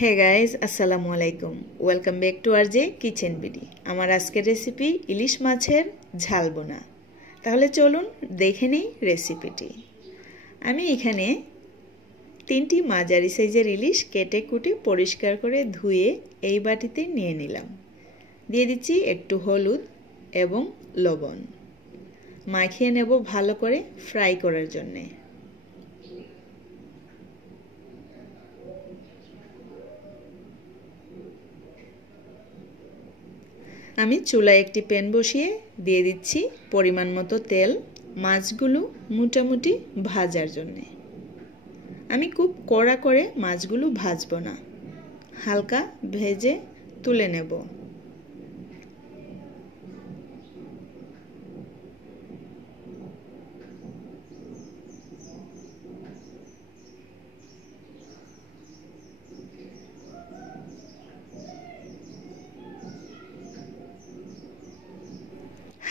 Hey guys আসসালামু আলাইকুম welcome back to RJ kitchen BD. আমার আজকের রেসিপি ইলিশ মাছের ঝাল বোনা। তাহলে চলুন দেখে নিই রেসিপিটি। আমি এখানে 3টি মাঝারি সাইজের ইলিশ কেটে কুটে পরিষ্কার করে ধুয়ে এই বাটিতে নিয়ে নিলাম। দিয়ে দিচ্ছি একটু হলুদ এবং লবণ। মাখিয়ে নেব ভালো করে ফ্রাই করার জন্য। আমি চুলায় একটি প্যান বসিয়ে দিয়ে দিচ্ছি পরিমাণ মতো তেল মাছগুলো মোটামুটি ভাজার জন্য। আমি খুব কড়া করে মাছগুলো ভাজবো না, হালকা ভেজে তুলে নেব।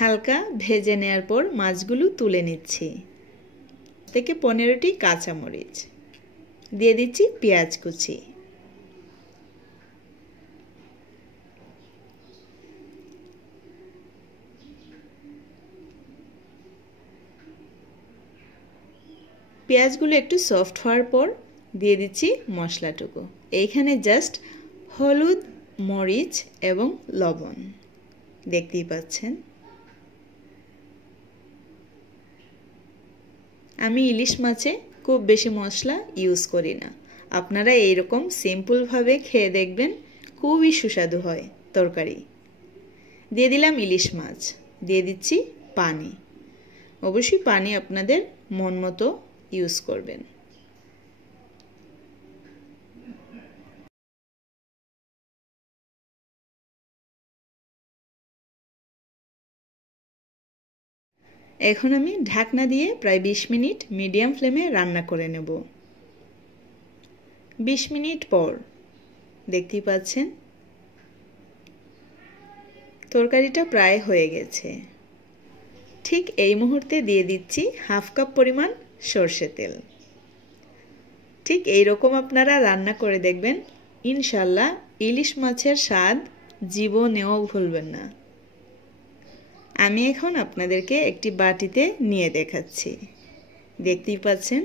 হালকা ভেজে নেওয়ার পর মাছগুলো তুলে নিচ্ছি। থেকে 15টি কাঁচামরিচ দিয়ে দিচ্ছি, পেঁয়াজ কুচি, পেঁয়াজগুলো একটু সফট হওয়ার পর দিয়ে দিচ্ছি মশলাটুকু। এইখানে জাস্ট হলুদ, মরিচ এবং লবণ দেখতেই পাচ্ছেন। আমি ইলিশ মাছে খুব বেশি মশলা ইউজ করি না। আপনারা এইরকম সিম্পলভাবে খেয়ে দেখবেন, খুবই সুস্বাদু হয় তরকারি। দিয়ে দিলাম ইলিশ মাছ, দিয়ে দিচ্ছি পানি। অবশ্যই পানি আপনাদের মন মতো ইউজ করবেন। এখন আমি ঢাকনা দিয়ে প্রায় 20 মিনিট মিডিয়াম ফ্লেমে রান্না করে নেব। 20 মিনিট পর দেখতেই পাচ্ছেন তরকারিটা প্রায় হয়ে গেছে। ঠিক এই মুহূর্তে দিয়ে দিচ্ছি হাফ কাপ পরিমাণ সরষে তেল। ঠিক এই রকম আপনারা রান্না করে দেখবেন, ইনশাল্লাহ ইলিশ মাছের স্বাদ জীবনেও ভুলবেন না। আমি এখন আপনাদেরকে একটি বাটিতে নিয়ে দেখাচ্ছি। দেখতেই পাচ্ছেন।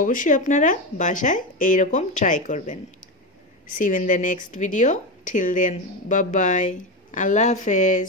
অবশ্যই আপনারা বাসায় এইরকম ট্রাই করবেন। See you in the next video. Till then, bye bye. আল্লাহ হাফেজ।